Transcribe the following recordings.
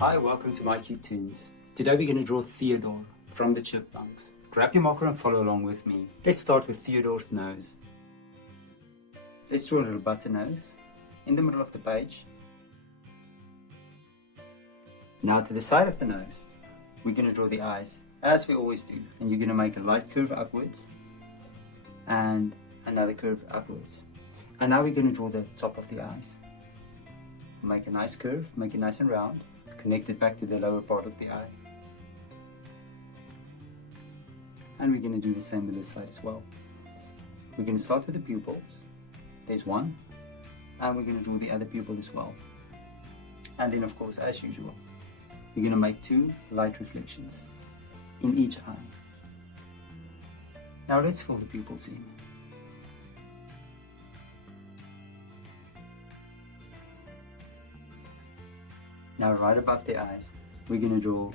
Hi, welcome to mycutetoons. Today we're going to draw Theodore from the Chipmunks. Grab your marker and follow along with me. Let's start with Theodore's nose. Let's draw a little button nose in the middle of the page. Now to the side of the nose, we're going to draw the eyes, as we always do. And you're going to make a light curve upwards and another curve upwards. And now we're going to draw the top of the eyes. Make a nice curve, make it nice and round. Connect it back to the lower part of the eye. And we're going to do the same with this side as well. We're going to start with the pupils. There's one. And we're going to draw the other pupil as well. And then of course, as usual, we're going to make two light reflections in each eye. Now let's fill the pupils in. Now right above the eyes, we're going to draw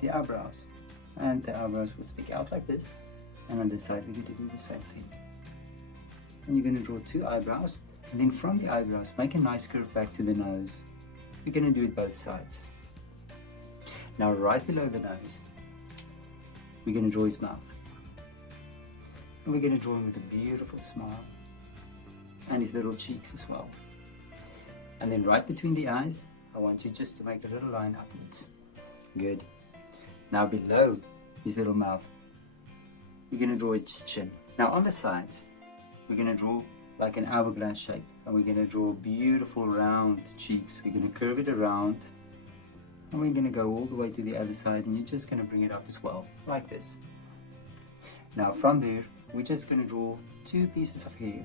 the eyebrows. And the eyebrows will stick out like this. And on this side, we're going to do the same thing. And you're going to draw two eyebrows. And then from the eyebrows, make a nice curve back to the nose. We're going to do it both sides. Now right below the nose, we're going to draw his mouth. And we're going to draw him with a beautiful smile. And his little cheeks as well. And then right between the eyes, I want you just to make a little line upwards. Good. Now below his little mouth, we're going to draw his chin. Now on the sides, we're going to draw like an hourglass shape. And we're going to draw beautiful round cheeks. We're going to curve it around. And we're going to go all the way to the other side. And you're just going to bring it up as well, like this. Now from there, we're just going to draw two pieces of hair.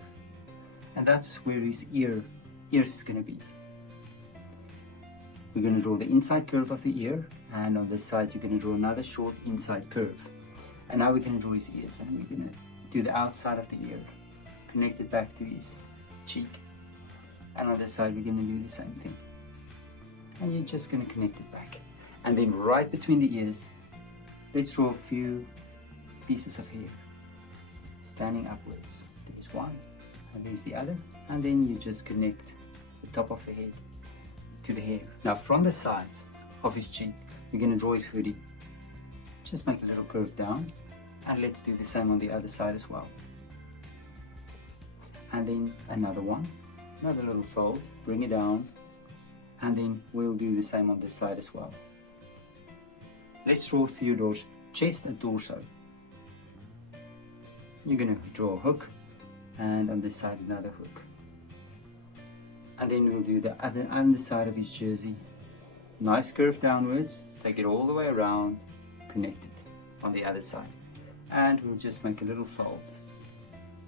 And that's where his ears is going to be. We're going to draw the inside curve of the ear, and on this side you're going to draw another short inside curve. And now we're going to draw his ears, and we're going to do the outside of the ear, connect it back to his cheek. And on this side we're going to do the same thing. And you're just going to connect it back. And then right between the ears, let's draw a few pieces of hair, standing upwards. There's one, and there's the other. And then you just connect the top of the head to the hair. Now from the sides of his cheek, we're going to draw his hoodie. Just make a little curve down, and let's do the same on the other side as well. And then another one, another little fold, bring it down, and then we'll do the same on this side as well. Let's draw Theodore's chest and torso. You're going to draw a hook, and on this side another hook. And then we'll do the other underside of his jersey. Nice curve downwards, take it all the way around, connect it on the other side. And we'll just make a little fold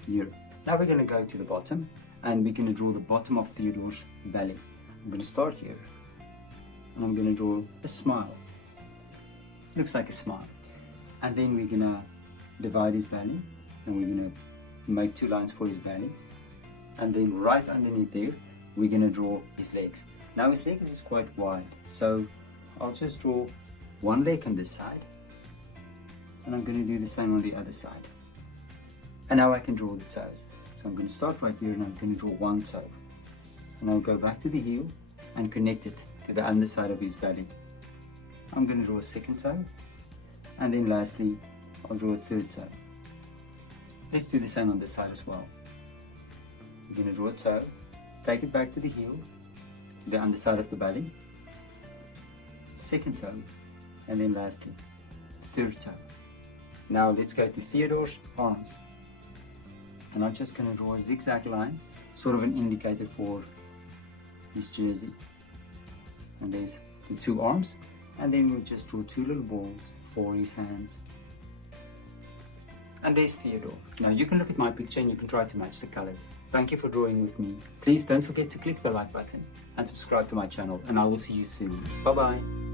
here. Now we're going to go to the bottom, and we're going to draw the bottom of Theodore's belly. I'm going to start here, and I'm going to draw a smile. Looks like a smile. And then we're going to divide his belly, and we're going to make two lines for his belly. And then right underneath there, we're going to draw his legs. Now his legs is quite wide, so I'll just draw one leg on this side, and I'm going to do the same on the other side. And now I can draw the toes. So I'm going to start right here, and I'm going to draw one toe. And I'll go back to the heel and connect it to the underside of his belly. I'm going to draw a second toe, and then lastly I'll draw a third toe. Let's do the same on this side as well. We're going to draw a toe, take it back to the heel, to the underside of the belly, second toe, and then lastly, third toe. Now let's go to Theodore's arms. And I'm just going to draw a zigzag line, sort of an indicator for his jersey. And there's the two arms, and then we'll just draw two little balls for his hands. And there's Theodore. Now you can look at my picture and you can try to match the colors. Thank you for drawing with me. Please don't forget to click the like button and subscribe to my channel, and I will see you soon. Bye bye.